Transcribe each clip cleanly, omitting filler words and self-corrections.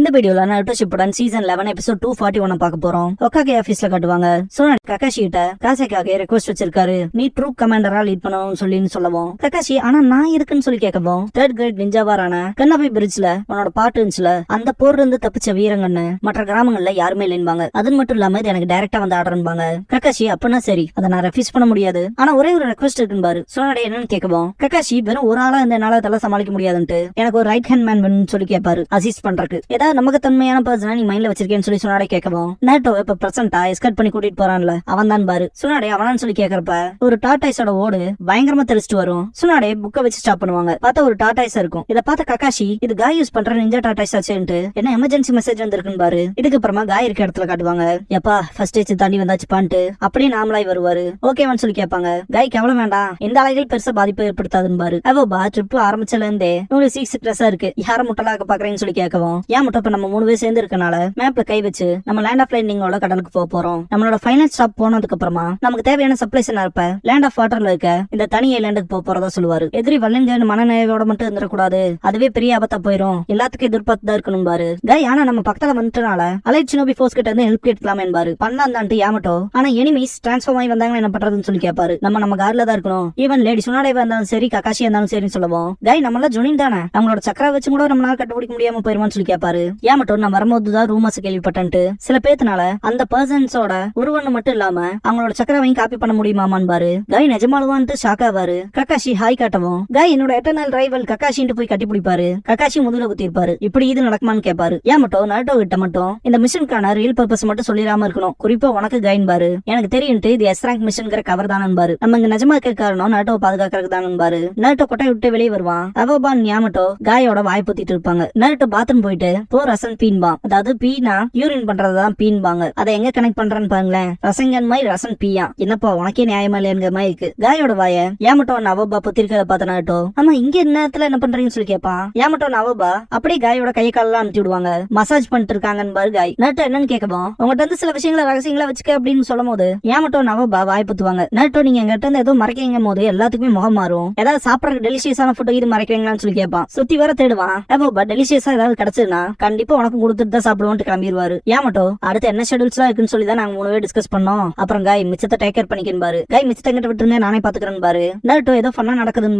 இந்த வீடியோல நாருட்டோ Shippuden season 11 episode 241 பார்க்க போறோம். ஒகாகே ஆபீஸ்ல காட்டுவாங்க. சோனாரி ககாஷி கிட்ட காசேக்காக ரெக்வெஸ்ட் வச்சிருக்காரு. நீ ட்ரூப் கமாண்டரா லீட் பண்ணணும்னு சொல்லவும் ககாஷி ஆனா நான் இருக்குன்னு சொல்லி கேட்கவும் தேர்ட் கிரேட் நிஞ்சாவாரான கண்ணாபி பிரிட்ஜ்ல உன்னோட பாட்டு இருந்துச்சுல அந்த போர்ல இருந்து தப்பிச்ச வீரங்கன்னு மற்ற கிராமங்கள்ல யாருமே இல்லைன்பாங்க. அது மட்டும் இல்லாம இது எனக்கு டைரக்டா வந்து ஆர்டர்ன்பாங்க. ககாஷி அப்படின்னா சரி அதை நான் ரெஃப்யூஸ் பண்ண முடியாது, ஆனா ஒரே ஒரு ரெக்வெஸ்ட் இருக்குன்னு பாரு. சோனாரி என்னன்னு கேட்கவும் ககாஷி வெறும் ஒரு ஆளா இந்த என்னால அதெல்லாம் சமாளிக்க முடியாதுன்ட்டு எனக்கு ஒரு ரைட் ஹேண்ட் மேன் வேணும்னு சொல்லி கேட்பாரு. அசிஸ்ட் பண்றதுக்கு ஏதாவது நமக்கு தன்மையான பர்சனா நீ மைண்ட்ல வச்சிருக்கேன்னு சொல்லி சொன்னாடே கேட்கவும் நேட்டோ இப்ப பிரசன்டா எஸ்கர்ட் பண்ணி கூட்டிட்டு போறான்ல அவன் தான் பாரு. சுனாடே அவனான்னு சொல்லி கேக்குறப்ப ஒரு டாட்டாய்ஸோட ஓடு பயங்கரமா தெரிச்சிட்டு வரும். சுனாடே புக்க வச்சு ஸ்டாப் பண்ணுவாங்க. பார்த்தா ஒரு டாட்டாய்ஸ் இருக்கும். இத பார்த்த ககாஷி இது காய் யூஸ் பண்ற நிஞ்சா டாட்டாய்ஸ் ஆச்சுன்ட்டு என்ன எமர்ஜென்சி மெசேஜ் வந்திருக்குன்னு பாரு. இதுக்கு அப்புறமா காய் இருக்க இடத்துல காட்டுவாங்க. எப்பா ஃபர்ஸ்ட் ஸ்டேஜ் தாண்டி வந்தாச்சு பான்ட்டு அப்படியே நாமளாய் வருவாரு. ஓகேவான்னு சொல்லி கேட்பாங்க. காய் கவலை வேண்டாம், இந்த அலைகள் பெருசா பாதிப்பு ஏற்படுத்தாதுன்னு பாரு. அவபா ட்ரிப் ஆரம்பிச்சல இருந்தே உங்களுக்கு சீக்ஸ் ட்ரெஸ்ஸா இருக்கு, யார முட்டலாக்க பாக்குறேன்னு சொல்லி கேட்கவும் ஏன் முட்டை இப்ப நம்ம 3 பேர் சேர்ந்து இருக்கனால மேப்ல கை வச்சு நம்ம லேண்ட் ஆஃப் லைனிங்கோட கடலுக்கு போறோம். நம்மளோட ஃபைனல் ஸ்டாப் போனதுக்கு அப்புறமா நமக்கு தேவையான சப்ளைஸ் என்ன இருப்ப லேண்ட் ஆஃப் வாட்டர்ல இருக்க இந்த தனி ஐலாண்டுக்கு போறதா சொல்லுவாரு. எதிரி வல்லஞ்சேன்னு மனநிலையோட மட்டும் இருந்துடக்கூடாது, அதுவே பெரிய ஆபத்தா போயிரும், எல்லாத்துக்கும் எதிர்பார்த்து தான் இருக்கணும் பாரு. காய் ஆனா நம்ம பக்கத்துல வந்துட்டனால அலைட் ஷினோபி ஃபோர்ஸ் கிட்ட இருந்து ஹெல்ப் கேட்கலாமே பாரு. பண்ணலான்ட்டு ஏமட்டோ ஆனா எனிமீஸ் டிரான்ஸ்ஃபார்ம் ஆகி வந்தாங்க என்ன பண்றதுன்னு சொல்லி கேட்பாரு. நம்ம கார்ல தான் இருக்கணும், ஈவன் லேடி சுனாடே இருந்தாலும் சரி ககாஷி இருந்தாலும் சரின்னு சொல்லுவோம். காய் நம்மள ஜொனின் தானே, அவங்களோட சக்கரா வச்சு கூட நம்மளால கண்டுபிடிக்க முடியாம போயிருமான்னு சொல்லி கேட்பாரு. ஏமட்டோ நான் வரும்போதுதான் ரூமர்ஸ் கேள்விப்பட்டேன்ட்டு சில பேத்துனால அந்த பர்சன்ஸோட உருவன்னு மட்டும் இல்லாம அவங்களோட சக்கரவையும் காப்பி பண்ண முடியுமாமான்னு பாரு. காய் நிஜமாலுவான்ட்டு ஷாக் ஆவாரு. ககாஷி ஹாய் காட்டவும் காய் என்னோட எட்டர்னல் ரைவல் ககாஷின்ட்டு போய் கட்டி பிடிப்பாரு. ககாஷி முதுகுல குத்திருப்பாரு. இப்படி இது நடக்குமான்னு கேட்பாரு. ஏன் மட்டும் நாருட்டோ கிட்ட மட்டும் இந்த மிஷனுக்கான ரியல் பர்பஸ் மட்டும் சொல்லிடாம இருக்கணும், குறிப்பா உனக்கு காயின் பாரு. எனக்கு தெரியும்ட்டு இது எஸ் ரேங்க் மிஷன்ங்கிற கவர் தானு பாரு. நம்ம இங்க நிஜமா இருக்க காரணம் நாருட்டோ பாதுகாக்கிறதுக்கு தானு பாரு. நாருட்டோ கொட்டை விட்டு வெளியே வருவான். அவபான் யாமட்டோ காயோட வாய் புத்திட்டு இருப்பாங்க. நாருட்டோ பாத்ரூம் போயிட்டு போ ரசன் பீன்பா, அதாவது பீனா யூரின் பண்றதுதான் பீன்பாங்க. அதை எங்க கனெக்ட் பண்றேன்னு பாருங்களேன். ரசங்கன் மாதிரி ரசன் பீயா, என்னப்பா உனக்கே நியாயமா இல்லையங்கிற மாதிரி இருக்கு. காயோட வாய ஏமட்டோ நவபா புத்திருக்கிறத பார்த்தனாட்டோ ஆமா இங்க நேரத்துல என்ன பண்றீங்கன்னு சொல்லி கேட்பான். ஏமட்டோ நவபா அப்படியே காயோட கை காலெல்லாம் அனுப்பிச்சு விடுவாங்க. மசாஜ் பண்ணிட்டு இருக்காங்கன்னு பாரு. காய் நாட்டோ என்னன்னு கேட்கவும் உங்ககிட்ட இருந்து சில விஷயங்களை ரகசியங்களா வச்சுக்க அப்படின்னு சொல்லும் போது ஏமட்டோ நவபா வாய் புத்துவாங்க. நாட்டோ நீங்க எங்கிட்ட இருந்து ஏதோ மறைக்கிறீங்க போது எல்லாத்துக்குமே முகம் மாறும், ஏதாவது சாப்பிடறதுக்கு டெலிஷியஸான ஃபுட் இது மறைக்கிறீங்களான்னு சொல்லி கேட்பான். சுத்தி வர தேடுவான். அவபா டெலிஷியஸா ஏதாவது கிடைச்சதுன்னா கண்டிப்பா உனக்கு கொடுத்துட்டு தான் சாப்பிடுவோம் கிளம்பிடுவாரு. ஏமட்டோ அடுத்து என்ன ஷெட்யூல்ஸ் எல்லாம் இருக்குன்னு சொல்லி தான் நாங்க 3 பேர் டிஸ்கஸ் பண்ணோம். அப்புறம் காய் மிச்சத்தை டேக் கேர் பண்ணிக்கணும் பாரு. காய் மிச்சத்தை கிட்ட விட்டுருங்க நானே பாத்துக்கிறேன் பாரு. நாருட்டோ ஏதோ ஃபன்னா நடக்குதுன்னு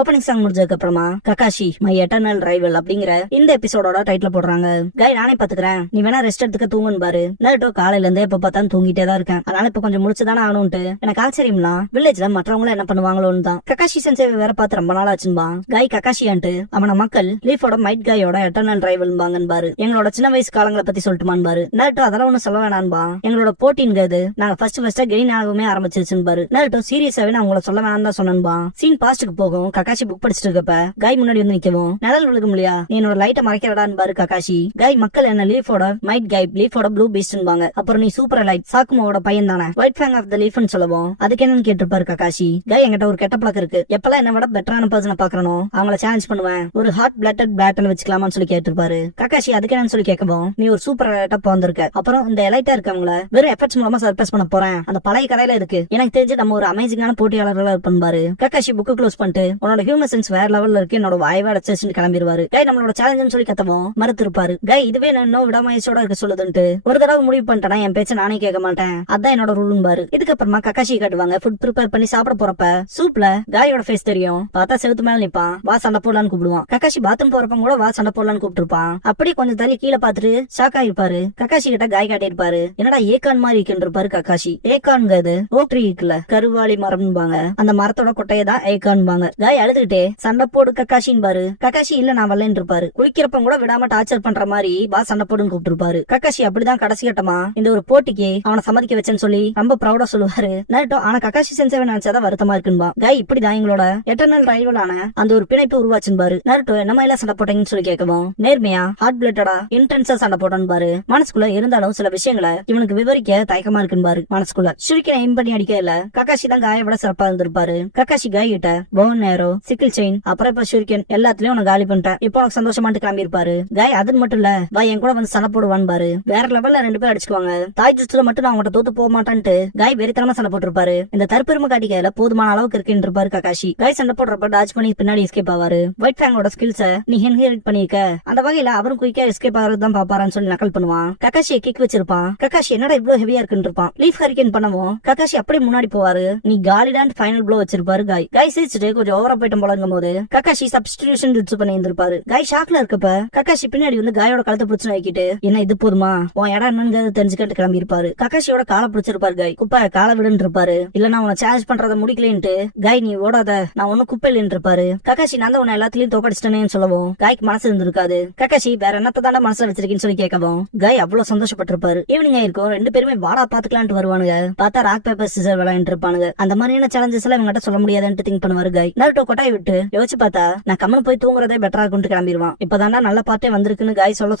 ஓபனிங் சாங் முடிஞ்சதுக்கு அப்புறமா ககாஷி மை எட்டர்னல் ரைவல் அப்படிங்கிற இந்த எபிசோடோட டைட்டில் போடுறாங்க. காய் நானே பாத்துக்கிறேன், நீ வேணா ரெஸ்ட் எடுத்துக்க தூங்குன்னு பாரு. நாருட்டோ காலையில இருந்தே எப்ப பார்த்தாலும் தூங்கிட்டே தான் இருக்கேன், அதனால இப்ப கொஞ்சம் முடிச்சுதானே ஆகணும்ட்டு. எனக்கு ஆச்சரியம்லாம் வில்லேஜ்ல மற்றவங்களும் என்ன பண்ணுவாங்களோன்னு தான். ககாஷி சென்சேவை வேற பார்த்து ரொம்ப நாள் ஆச்சுன்பா. காய் ககாஷியான்ட்டு அவன மக்கள் லீஃபோட மைட் காயோட எட்டர்னல் ரைவல் பாங்கன்னு எங்களோட சின்ன வயசு காலங்களை பத்தி சொல்லிட்டுமான் பாரு. நாருட்டோ அதெல்லாம் ஒண்ணு சொல்ல வேணான்பா, எங்களோட போட்டிங்கிறது நாங்க ஃபர்ஸ்ட் கெயின் ஆகவே ஆரம்பிச்சிருச்சுன்னு பாரு. நாருட்டோ சீரியஸாவே நான் உங்களை சொல்ல வேணாம் தான் சொன்னேன்பா. சீன் பாஸ்டுக்கு போகும். ககாஷி புக் படிச்சுட்டு இருக்கப்ப காய் முன்னாடி வந்து நிக்கவும் நிழல் விழுகும் இல்லையா, நீ என்னோட லைட்டை மறைக்கிறடான்னு பாரு ககாஷி. காய் மக்கள் என்ன லீஃபோட மைட் காய் லீஃபோட ப்ளூ பீஸ்ட்பாங்க. அப்புறம் நீ சூப்பர் லைட் சாக்குமோட பையன் தானே ஒயிட் ஃபேங் ஆஃப் த லீஃப்னு சொல்லுவோம். அதுக்கு என்னன்னு கேட்டிருப்பாரு ககாஷி. காய் என்கிட்ட ஒரு கெட்ட பழக்கம் இருக்கு, எப்பெல்லாம் என்ன விட பெட்டரான பர்சனை பாக்குறனோ அவங்கள சேலஞ்ச் பண்ணுவேன், ஒரு ஹாட் பிளட்டட் பேட்டில் வச்சுக்கலாமான்னு சொல்லி கேட்டிருப்பாரு. ககாஷி அதுக்கு என்னன்னு சொல்லி கேட்கவும் நீ ஒரு சூப்பர் லைட்டா பிறந்திருக்க, அப்புறம் இந்த எலைட்டா இருக்கவங்கள வெறும் எஃபெக்ட்ஸ் மூலமா சர்ப்ரைஸ் பண்ண போறேன், அந்த பழைய கதையில இருக்கு, எனக்கு தெரிஞ்சு நம்ம ஒரு அமேசிங்கான போட்டியாளர்களா இருப்போம் பாரு. ககாஷி புக்கு க்ளோஸ் பண்ணிட்டு உன்னோட ஹியூமன் சென்ஸ் வேற லெவல்ல இருக்கு, என்னோட வாயவே அடைச்சு கிளம்பிடுவாரு. காய் நம்மளோட சேலஞ்சுன்னு சொல்லி கத்தவும் மறுத்திருப்பாரு. காய் இதுவே நான் இன்னும் விடாமயச்சோட இருக்க சொல்லுதுன்ட்டு ஒரு தடவை முடிவு பண்ணிட்டேன்னா என் பேச்ச நானே கேட்க மாட்டேன், அதான் என்னோட ரூலும் பாரு. இதுக்கப்புறமா ககாஷி காட்டுவாங்க ஃபுட் ப்ரிப்பேர் பண்ணி சாப்பிட போறப்ப சூப்ல காயோட ஃபேஸ் தெரியும். பார்த்தா செவுத்து மேல நிப்பான். வா சண்டை போடலான்னு கூப்பிடுவான். ககாஷி பாத்ரூம் போறப்ப கூட வா சண்டை போடலான்னு கூப்பிட்டுருப்பான். அப்படி கொஞ்சம் தள்ளி கீழே பாத்துட்டு ஷாக் ஆயிருப்பாரு. ககாஷி கிட்ட காய் காட்டியிருப்பாரு. என்னடா ஏகான் மாதிரி இருக்கின்றிருப்பாரு ககாஷி. ஏகான்ங்கிறது ஓக் ட்ரீ இருக்குல்ல, கருவாளி மரம்பாங்க, அந்த மரத்தோட கொட்டையை தான் ஏகான்பாங்க. காய் அழுதுகிட்டே சண்டை போடு கக்காஷின்னு பாரு. கக்காஷி இல்ல நான் வரலன்னு இருப்பாரு. குளிக்கிறப்ப கூட விடாம டார்ச்சர் பண்ற மாதிரி பாஸ் சண்டை போடுன்னு கூப்பிட்டு இருப்பாரு. கக்காஷி அப்படிதான் கடைசி கட்டமா இந்த ஒரு போட்டிக்கு அவனை சம்மதிக்க வச்சேன்னு சொல்லி ரொம்ப ப்ரௌடா சொல்லுவாரு நருட்டோ. ஆனா கக்காஷி சென்சேவை நினைச்சாதான் வருத்தமா இருக்குன்பா. கை இப்படிதான் எங்களோட எட்டர்னல் ரைவலான அந்த ஒரு பிணைப்பு உருவாச்சுன்னு நருட்டோ என்ன மாதிரி சண்டை போட்டீங்கன்னு சொல்லி கேட்கவும் நேர்மையா ஹார்ட் பிளட்டடா இன்டென்ஸா சண்டை போட்டோன்னு பாரு. மனசுக்குள்ள இருந்தாலும் சில விஷயங்களை இவனுக்கு விவரிக்க தயக்கமா இருக்குன்னு பாரு. மனசுக்குள்ள ஷுரிக்கனை எய்ம் பண்ணி அடிக்க இல்ல கக்காஷி தான் காயை விட சிறப்பா இருந்திருப்பாரு. கக்காஷி காய் கிட்ட போன் நேரோ சிக்கிள் செயின் அப்புறம் இப்ப ஷுரிக்கன் எல்லாத்துலயும் உனக்கு காலி பண்ணிட்டேன், இப்போ உனக்கு சந்தோஷமாட்டு கிளம்பி இருப்பாரு. காய் அது மட்டும் இல்ல வா என் கூட வந்து சண்டை போடுவான்னு பாரு. வேற லெவல்ல 2 பேர் அடிச்சுக்குவாங்க. தாய் ஜுட்சுல மட்டும் நான் அவங்கள்ட்ட தோத்து போக மாட்டான்ட்டு காய் வெறித்தனமா சண்டை போட்டிருப்பாரு. இந்த தற்பெருமை காட்டிக்கையில போதுமான அளவுக்கு இருக்குன்னு இருப்பாரு கக்காஷி. காய் சண்டை போடுறப்ப டாச் பண்ணி பின்னாடி எஸ்கேப் ஆவாரு. ஒயிட் ஃபேங்கோட ஸ்கில்ஸ நீ இன்ஹெரிட் பண்ணிருக்க, அந்த வகையில அவரும் குயிக்கா எஸ்கேப் ஆகிறது தான் பாப்பாரான்னு சொல்லி நக்கல் பண்ணுவான். கக்காஷியை கிக் வச்சிருப்பான். கக்காஷி என்னடா இவ்வளவு ஹெவியா இருக்குன்னு இருப்பான். லீஃப் ஹரிக்கேன் பண்ணவும் கக்காஷி அப்படியே முன்னாடி போவாரு. நீ காலிடான் ஃபைனல் ப்ளோ வச்சிருப்பாரு. காய் சிரிச்சுட்டு கொஞ்சம் ஓவரா போயிட்டு போலங்கும் போது கக்காஷி சப்ஸ்டிடியூஷன் ஜுட்சு பண்ணி இருந்திருப்பாரு. காய் ஷாக்ல இருக்கப்ப கக்காஷி பின்னாடி வந்து காயோட கழுத்தை பிடிச்சு வைக்கிட்டு என்ன இது போதுமா உன் இடம் என்னன்னு தெரிஞ்சுக்கிட்டு கிளம்பி இருப்பாரு. கக்காஷியோட காலை பிடிச்சிருப்பாரு. காய் குப்பை காலை விடுன்னு இருப்பாரு. இல்ல நான் உன சேலஞ்ச் பண்றத முடிக்கலன்ட்டு காய் நீ ஓடாத நான் ஒன்னும் குப்பை இல்லைன்னு இருப்பாரு. கக்காஷி நான் தான் உன்னை எல்லாத்துலயும் தோக்கடிச்சிட்டேன்னு சொல்லவும் காய்க்கு மனசு இருந்திருக்காது. கக்காஷி வேற என்னத்த தாண்டா மனசுல வச்சிருக்கேன்னு சொல்லி கேட்கவும் காய் அவ்வளவு சந்தோஷப்பட்டிருப்பாரு. ஈவினிங் ஆயிருக்கும் 2 பேருமே வாடா பாத்துக்கலான்ட்டு வருவானுங்க. பார்த்தா ராக் பேப்பர் சிசர் விளையாண்டு இருப்பானுங்க. அந்த மாதிரியான சேலஞ்சஸ் எல்லாம் இவங்கிட்ட சொல்ல முடியாதுன்னு திங்க் பண்ணுவாரு. காய் நருட்டோ கொட்டாய் விட்டு யோசிச்சு பார்த்தா நான் கம்மன் போய் தூங்குறதே பெட்டரா இருக்கும்னு கிளம்பிடுவான். இப்பதாண்டா நல்ல பாட்டே வந்திருக்குன்னு காய் சொல்ல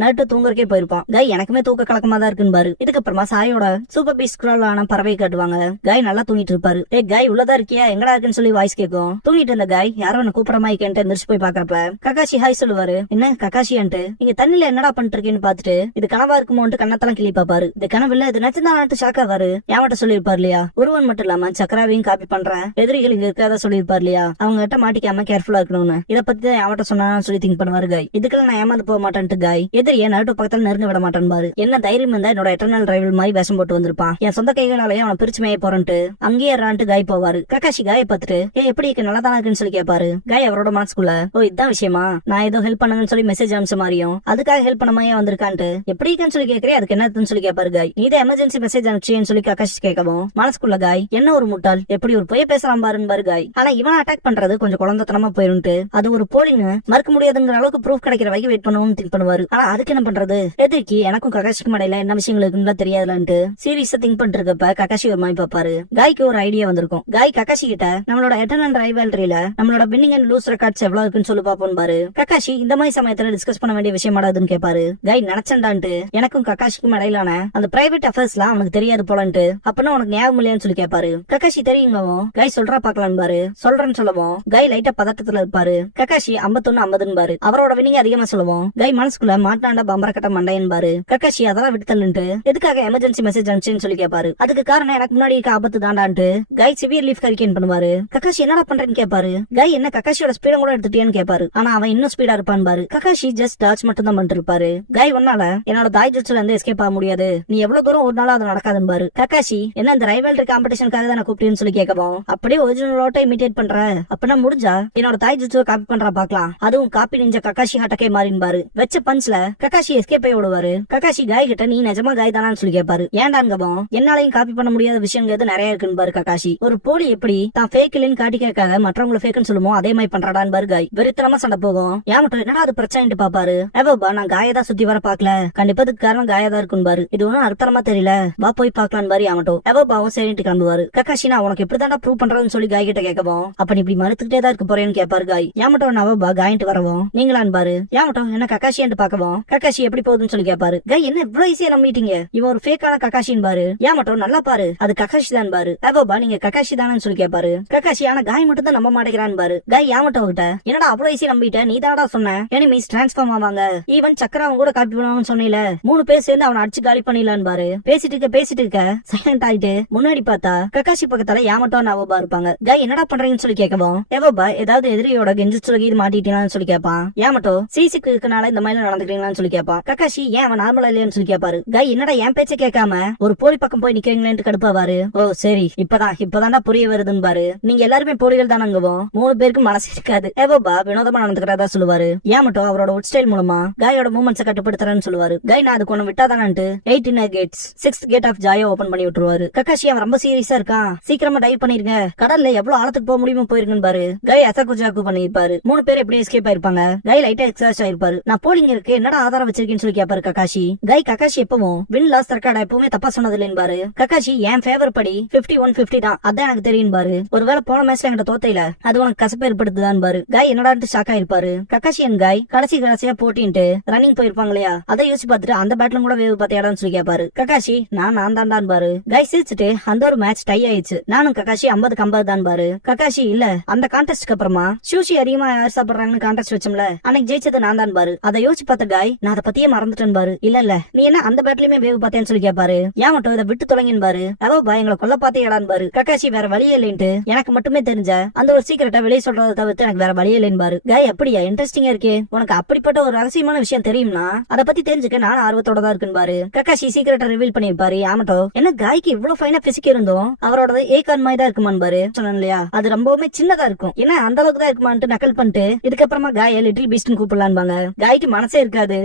நருட்டோ தூங்குறக்கே போயிருப்பான். காய் எனக்குமே தூக்க கலக்கமா தான் இருக்குன்னு பாரு. இதுக்கப்புறமா சாயோட சூப்பர் பீஸ் ஆன பறவை காட்டுவாங்க. காய் நல்லா தூங்கிட்டு இருப்பாரு. ஏ காய் உள்ளதா இருக்கியா எங்கடா இருக்குன்னு சொல்லி வாய்ஸ் கேட்கும். தூங்கிட்டு இருந்த காய் யாரோ என்ன கூப்பிட மாய்க்கன்ட்டு எந்திரிச்சு போய் பாக்குறப்ப கக்காஷி ஹாய் சொல்லுவாரு. என்ன கக்காஷியான்ட்டு நீங்க தண்ணில என்னடா பண்ணிட்டு இருக்கேன்னு பாத்துட்டு இது கனவா இருக்குமோன்ட்டு கண்ணத்தெல்லாம் கிளி பாப்பாரு. இது கனவு இல்ல இது நச்சுதான் ஷாக் ஆவாரு. ஏமாட்ட சொல்லிருப்பாரு இல்லையா. ஒருவன் மட்டும் இல்லாம சக்கராவையும் காப்பி பண்றேன் எதிரிகள் இங்க இருக்காத சொல்லிருப்பாரு இல்லையா. அவங்க கிட்ட மாட்டிக்காம கேர்ஃபுல்லா இருக்கணும்னு இதை பத்தி தான் ஏமாட்ட சொன்னான்னு சொல்லி திங்க் பண்ணுவாரு. காய் இதுக்கெல்லாம் நான் ஏமாந்து போக மாட்டேன்ட்டு காய் எதிரியை நருட்டோ பக்கத்துல நெருங்க விட மாட்டேன் பாரு. என்ன தைரியம் இருந்தா என்னோட எட்டர்னல் ரைவல் மாதிரி வேஷம் போட்டு வந்திருப்பான். என் சொந்த கைகளாலேயே அவனை பிரிச்சு மேய போறேன்ட்டு அங்கேயே காய் போவாரு. கக்காஷி காயை பார்த்துட்டு எப்படி இருக்கு நல்லா தானே இருக்குன்னு சொல்லி கேட்பாரு. காய் அவரோட மனசுக்குள்ள ஓ இதுதான் விஷயமா நான் ஏதோ ஹெல்ப் பண்ணுங்கன்னு சொல்லி மெசேஜ் அனுப்பிச்ச மாதிரியும் அதுக்காக ஹெல்ப் பண்ண மாதிரியே வந்திருக்கான்ட்டு எப்படி இருக்குன்னு சொல்லி கேட்கறேன் அதுக்கு என்னன்னு சொல்லி கேட்பாரு. காய் நீ தான் எமர்ஜென்சி மெசேஜ் அனுப்பிச்சேன்னு சொல்லி கக்காஷி கேட்கவும் மனசுக்குள்ள காய் என்ன ஒரு முட்டாள் எப்படி ஒரு பொய்ய பேசலாம் பாருன்னு பாரு. காய் ஆனா இவன் அட்டாக் பண்றது கொஞ்சம் குழந்தைத்தனமா போயிருந்துட்டு அது ஒரு போலின்னு மறுக்க முடியாதுங்கிற அளவுக்கு ப்ரூஃப் கிடைக்கிற வரைக்கும் வெயிட் பண்ணுவோம்னு திங்க் பண்ணுவாரு. ஆனா அதுக்கு என்ன பண்றது எதிர்க்கு எனக்கும் கக்காஷிக்கும் இடையில என்ன விஷயங்கள் இருக்குன்னு தெரியாதுலான்ட்டு சீரியஸா திங்க் பண்ணிட்டு இருக்கப்ப கக்காஷி ஒரு மாதிரி பாப்பாரு. காய்க்கு ஒரு ஐடியா வந்திருக்கும். காய் கக்காஷி கிட்ட நம்மளோட எட்டர்னல் ரைவல்ரியில நம்மளோட வின்னிங் அண்ட் லூஸ் ரெக்கார்ட்ஸ் எவ்வளவு இருக்குன்னு சொல்லி பாப்போம் பாரு. கக்காஷி இந்த மாதிரி சமயத்துல டிஸ்கஸ் பண்ண வேண்டிய விஷயம் ஆடாதுன்னு கேட்பாரு. காய் நினைச்சண்டான்ட்டு எனக்கும் கக்காஷிக்கும் இடையிலான அந்த பிரைவேட் அஃபேர்ஸ்லாம் அவனுக்கு தெரியாது போலன்ட்டு அப்பனா உனக்கு ஞாபகம் இல்லையான்னு சொல்லி கேட்பாரு. கக்காஷி தெரியுங்கவும் காய் சொல்றா பாக்கலாம் பாரு. சொல்றேன்னு சொல்லவும் காய் லைட்டா பதட்டத்துல இருப்பாரு. கக்காஷி 51-50 பாரு. அவரோட வின்னிங் அதிகமா சொல்லுவோம். காய் மனசுக்குள்ள மாட்டாண்ட பம்பர கட்ட மண்டையன் பாரு. கக்காஷி அதெல்லாம் விட்டு தள்ளுன்ட்டு எதுக்காக எமர்ஜென்சி மெசேஜ் அனுப்பிச்சுன்னு சொல்லி கேட்பாரு. அதுக்கு காரணம் எனக்கு முன்னாடி இருக்க ஆபத்து தாண்டான்ட்டு காய் சிவியர் லீஃப் ஹரிக்கேன் பண்ணுவாரு. கக்காஷி என்னடா பண்றேன்னு கேட்பாரு. காய் என்ன கக்காஷியோட ஸ்பீட கூட எடுத்துட்டியான்னு கேட்பாரு. ஆனா அவன் இன்னும் ஸ்பீடா இருப்பான் பாரு. கக்காஷி ஜஸ்ட் டாச் மட்டும் தான் பண்ணிட்டு இருப்பாரு. காய் ஒன்னால என்னோட தாய் ஜுட்சுல இருந்து எஸ்கேப் ஆக முடியாது, நீ எவ்வளவு தூரம் ஒரு நாளா அது நடக்காதுன்னு பாரு. கக்காஷி என்ன இந்த ரைவல்ரி காம்படிஷனுக்காக தான் கூப்பிட்டேன்னு சொல்லி கேட்கவும் அப்படியே ஒரிஜினலோட இமிடேட் பண்ற அப்படின்னா முடிஞ்சா என்னோட தாய் ஜுட்சுவை காப்பி பண்றா பாக்கலாம், அதுவும் காப்பி நெஞ்ச கக்காஷி ஹட்டக்கே மாறின் பாரு. வச்ச பஞ்ச்ல கக்காஷி எஸ்கேப் ஆகி ஓடுவாரு. கக்காஷி காய் கிட்ட நீ நிஜமா காய் தானான்னு சொல்லி கேட்பாரு. ஏன்டான்கவும் என்னாலையும் காப்பி பண்ண முடியாத விஷயங்கள் எது நிறைய இருக்குன்னு பாரு. கக்காஷி ஒரு போலி எப்படி தான் ஃபேக் இல்லைன்னு காட்டிக்காக மற்றவங்களை ஃபேக்னு சொல்லுமோ அதே மாதிரி பண்றாடான்னு பாரு. காய் வெறித்தனமா சண்டை போகும். ஏன் மட்டும் என்னடா அது பிரச்சனை பாப்பாரு. ஏவோபா நான் காயதான் சுத்தி வர பாக்கல, கண்டிப்பா இதுக்கு காரணம் காயதான் இருக்கும் பாரு. இது ஒன்னும் அர்த்தமா தெரியல, வா போய் பாக்கலாம் பாரு. ஆமட்டும் ஏவோபாவும் சரின்ட்டு கிளம்புவாரு. கக்காஷி நான் உனக்கு எப்படிதாண்டா ப்ரூவ் பண்றதுன்னு சொல்லி காய் கிட்ட கேட்கவும் அப்ப நீ இப்படி மறுத்துக்கிட்டே தான் இருக்க போறேன்னு கேட்பாரு. காய் ஏமட்டும் நவபா காயின்ட்டு வரவும் நீங்களான்னு பாரு. ஏமட்டும் என்ன கக்காஷி பாக்கவும் கக்காஷி எப்படி போகுதுன்னு சொல்லி கேட்பாரு. காய் என்ன இவ்வளவு ஈஸியா நம்பிட்டீங்க, இவன் ஒரு ஃபேக்கான கக்காஷின்னு பாரு. ஏமட்டும் நல்லா பாரு அது கக்காஷி தான் பாரு. ஏவோபா நீங்க கக்காஷி தானு சொல்லி கேட்பாரு. கக்காஷி ஆனா காய் மட்டும் தான் நம்ப மாட்டேங்கிறான்னு பாரு. காய் ஏமட்டும் கிட்ட என்னடா அவ்வளவு ஈஸியா நம்பிட்ட, நீ தாடா சொன்ன எனிமீஸ் டிரான்ஸ்ஃபார்ம் ஆவாங்க, ஈவன் சக்கராவும் கூட காப்பி பண்ணுவாங்கன்னு சொன்னீல, 3 பேர் சேர்ந்து அவனை அடிச்சு காலி பண்ணிடலான்னு பாரு. பேசிட்டு இருக்க சைலண்ட் ஆயிட்டு முன்னாடி பார்த்தா கக்காஷி பக்கத்துல ஏமட்டும் நவோபா இருப்பாங்க. காய் என்னடா பண்றீங்கன்னு சொல்லி கேட்கவும் ஏவோபா ஏதாவது எதிரியோட கெஞ்சிச்சு மாட்டிட்டீங்களான்னு சொல்லி கேட்பான். ஏமட்டும் சிசிக்கு இருக்கனால இந்த மாதிரி நடந்துக்கிறீங்களான்னு சொல்லி கேட்பான். கக்காஷி ஏன் அவன் நார்மலா இல்லையான்னு சொல்லி கேட்பாரு. காய் என்னடா என் பேச்ச கேட்காம ஒரு போலி பக்கம் போய் நிக்கிறீங்களேன்னு கடுப்பாவாரு. ஓ சரி இப்பதான்டா புரிய வருதுன்னு பாரு. நீங்க எல்லாருமே போலிகள் தானங்கவும் 3 பேருக்கு மனசு இருக்காது. ஏவோபா வினோதமா நடந்துக்கிறதா சொல்லுவாரு. ஏமட்டும் அவரோட உட் ஸ்டைல் மூலமா காயோட மூவ்மெண்ட்ஸ் கட்டுப்படுத்துறேன்னு சொல்லுவாரு. காய் நான் அதுக்கு ஒண்ணு விட்டாதானு 8 inner gates 6th gate of ஜாயோ ஓபன் பண்ணி விட்டுருவாரு. கக்காஷி அவன் ரொம்ப சீரியஸா இருக்கான், சீக்கிரமா டைவ் பண்ணிருங்க, கடல்ல எவ்வளவு ஆழத்துக்கு போக முடியுமோ போயிருங்க இருக்குன்னு பாரு. கை அசகுஜாக்கு பண்ணிருப்பாரு. 3 பேர் எப்படி எஸ்கேப் ஆயிருப்பாங்க. கை லைட்டா எக்ஸாஸ்ட் ஆயிருப்பாரு. நான் போலிங் இருக்கு என்னடா ஆதாரம் வச்சிருக்கேன்னு சொல்லி கேப்பாரு ககாஷி. கை ககாஷி எப்பவும் வின் லாஸ் ரெக்கார்ட் எப்பவுமே தப்பா சொன்னது இல்லைன்னு பாரு. ககாஷி என் ஃபேவர் படி 51-50 தான், அதான் எனக்கு தெரியும் பாரு. ஒருவேளை போன மேட்ச்ல என்கிட்ட தோத்தையில அது உனக்கு கசப்பு ஏற்படுத்துதான் பாரு. கை என்னடான்ட்டு ஷாக் ஆயிருப்பாரு. ககாஷி அண்ட் கை கடைசியா போட்டின்ட்டு ரன்னிங் போயிருப்பாங்க இல்லையா, அதை யோசிச்சு பார்த்துட்டு அந்த பேட்ல கூட வேவு பார்த்தியாடான்னு சொல்லி கேப்பாரு. ககாஷி நான் தான்டான் பாரு. கை சிரிச்சுட்டு அந்த ஒரு மேட்ச் டை ஆயிடுச்சு, நானும் ககாஷி 50-50 தான் பாரு. ககாஷி இல்ல அந்த கான்டெஸ்ட்க்கு அப்புறமா சூஷி அதிகமா யார் சாப்பிடுறாங்கன்னு கான்டெஸ்ட் வச்சோம்ல, அன்னைக்கு ஜெயிச்சது நான் தான் பாரு. அதை யோசிச்சு பார்த்த காய் நான் அதை பத்தியே மறந்துட்டேன் பாரு. இல்ல நீ என்ன அந்த பேட்லயுமே வேவு பார்த்தேன்னு சொல்லி கேப்பாரு. ஏன் மட்டும் இதை விட்டு தொலைங்கன்னு பாரு. அவ எங்களை கொல்ல பாத்தேடான்னு பாரு. ககாஷி வேற வழியே இல்லைன்ட்டு எனக்கு மட்டுமே தெரிஞ்ச அந்த ஒரு சீக்கிரட்டை வெளியே சொல்றதை தவிர்த்து எனக்கு வேற வழியே இல்லைன்னு பாரு. காய் அப்படியா, இன்ட்ரெஸ்டிங்கா இருக்கே, உனக்கு அப்படிப்பட்ட ஒரு ரகசியமான விஷயம் தெரியும்னா அதை பத்தி தெரிஞ்சுக்க நான் ஆர்வத்தோட தான் இருக்குன்னு பாரு. ககாஷி சீக்கிரட்டை ரிவீல் பண்ணிருப்பாரு. ஆமட்டோ என்ன காய்க்கு இவ்வளவு ஃபைனா பிசிக் இருந்தோம் அவரோட ஏகான் மாதிரி தான் இருக்குமான்னு பாரு. சொன்னேன் இல்லையா, அது ரொம்பவுமே சின்னதா இருக்கும், ஏன்னா அந்த அளவுக்கு தான் இருக்குமான்ட்டு நக்கல் பண்ணிட்டு இதுக்கப்புறமா காய லிட்டில் பீஸ்ட் கூப்பிடலான்பாங்க. காய்க்கு மனசே இருக்காது.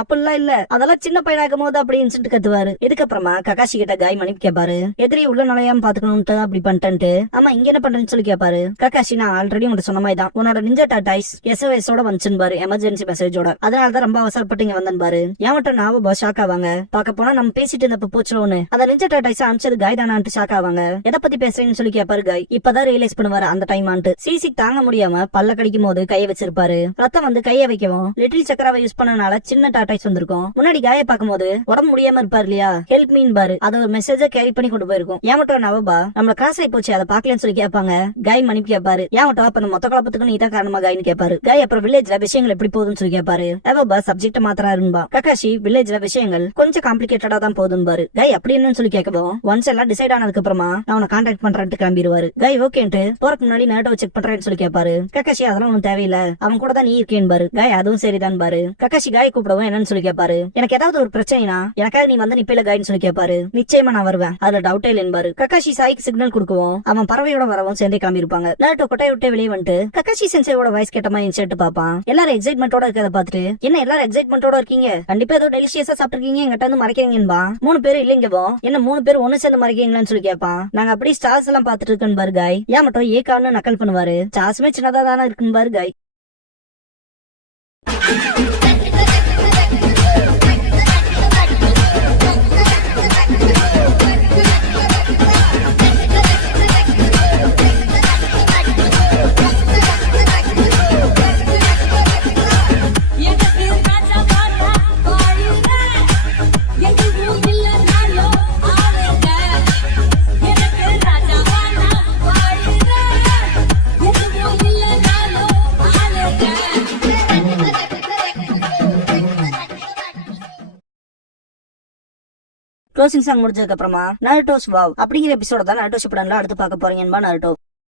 அப்படிலாம் இல்ல, அதெல்லாம் சின்ன பையனாகும் போது அப்படி இன்சிட்டு கத்துவாரு. இதுக்கப்புறமா ககாஷி கிட்ட காய் மன்னிப்பு கேப்பாரு. எதிரி உள்ள நுழையாம பாத்துக்கணும்ட்டு அப்படி பண்ணிட்டு ஆமா இங்க என்ன பண்றேன்னு சொல்லி கேப்பாரு. ககாஷி நான் ஆல்ரெடி உங்க சொன்ன மாதிரி தான் உன்னோட நிஞ்சா டாட்டாய்ஸ் SOS ஓட வந்துச்சுன்னு பாரு, எமர்ஜென்சி மெசேஜோட. அதனாலதான் ரொம்ப அவசரப்பட்டு இங்க வந்தேன் பாரு. ஏமட்டும் நான் ஷாக் ஆவாங்க. பாக்க போனா நம்ம பேசிட்டு இருந்தப்ப போச்சுலோன்னு அந்த நிஞ்சா டாட்டாய்ஸ் அனுப்பிச்சது காய் தானான்ட்டு ஷாக் ஆவாங்க. எதை பத்தி பேசுறேன்னு சொல்லி கேப்பாரு. காய் இப்பதான் ரியலைஸ் பண்ணுவாரு அந்த டைம் ஆன்ட்டு. சிசி தாங்க முடியாம பல்ல கடிக்கும் போது கைய வச்சிருப்பாரு. ரத்தம் வந்து கைய வைக்கவும் லிட்டில் சக்கராவை யூஸ் பண்ணனால சின்ன டாட்டாய்ஸ் வந்திருக்கும். முன்னாடி காய பாக்கும்போது உடம்பு முடியாம இருப்பாரு இல்லையா, ஹெல்ப் மீன் பாரு, அது ஒரு மெசேஜ கேரி பண்ணி கொண்டு போயிருக்கும். ஏமட்டும் நவபா நம்மள கிராஸ் ஆகி போச்சு அதை பாக்கலன்னு சொல்லி கேட்பாங்க. காய் மன்னிப்பு கேட்பாரு. ஏமட்டும் அப்ப மொத்த குழப்பத்துக்கு நீ தான் காரணமா காயின்னு கேட்பாரு. காய் அப்புறம் வில்லேஜ்ல விஷயங்கள் எப்படி போகுதுன்னு சொல்லி கேட்பாரு. நவபா சப்ஜெக்ட் மாத்திராருன்பா. ககாஷி வில்லேஜ்ல விஷயங்கள் கொஞ்சம் காம்ப்ளிகேட்டடா தான் போகுதுன்னு பாரு. காய் அப்படி என்னன்னு சொல்லி கேட்கவும் ஒன்ஸ் எல்லாம் டிசைட் ஆனதுக்கு அப்புறமா நான் உன கான்டாக்ட் பண்றேன்ட்டு கிளம்பிடுவாரு. காய் ஓகேன்ட்டு போறதுக்கு முன்னாடி நேட்டோ செக் பண்றேன்னு சொல்லி கேட்பாரு. ககாஷி அதெல்லாம் ஒன்னும் தேவையில்ல, அவன் கூட தான் நீ இருக்கேன் பாரு. காய் அதுவும் சரிதான் பாரு. ககாஷி காய் கூப்பிடவும் என்னன்னு சொல்லி கேட்பாரு. எனக்கு ஏதாவது ஒரு பிரச்சனைனா எனக்காக நீ வந்து நிப்பையில காயின்னு சொல்லி கேட்பாரு. நிச்சயமா நான் வருவேன், அதுல டவுட்டே இல்லைன்னு பாரு. ககாஷி சாய்க்கு சிக்னல் கொடுக்கவும் அவன் பறவையோட வரவும் சேர்ந்தே கிளம்பி இருப்பாங்க. நேட்டோ கொட்டையை விட்டு வெளியே வந்துட்டு ககாஷி சென்சையோட வாய்ஸ் கேட்ட மாதிரி இன்செட் பாப்பான். எல்லாரும் எக்ஸைட்மெண்டோட இருக்கத பாத்துட்டு என்ன எல்லாரும் எக்ஸைட்மெண்டோட இருக்கீங்க, கண்டிப்பா ஏதோ டெலிஷியஸா சாப்பிட்டுருக்கீங்க, எங்கிட்ட வந்து மறைக்கிறீங்கன்பா. 3 பேர் இல்லைங்கவோ என்ன 3 பேர் ஒண்ணு சேர்ந்து மறைக்கீங்களான்னு சொல்லி கேட்பான். நாங்க அப்படி ஸ்டார்ஸ் எல்லாம் பாத்துட்டு இருக்கேன்னு பாரு. காய் ஏன் மட்டும் ஏகான்னு நக்கல் பண்ணுவாரு. ஸ்டார்ஸுமே சின்னதா தானே இருக்குன்னு பாரு. காய் க்ளோசிங் சாங் முடிஞ்சதுக்கு அப்புறமா நருட்டோஸ் வாவ் அப்படிங்கிற எபிசோட தான் நருட்டோ ஷிப்புடன்ல அடுத்து பார்க்க போறீங்க. நருட்டோ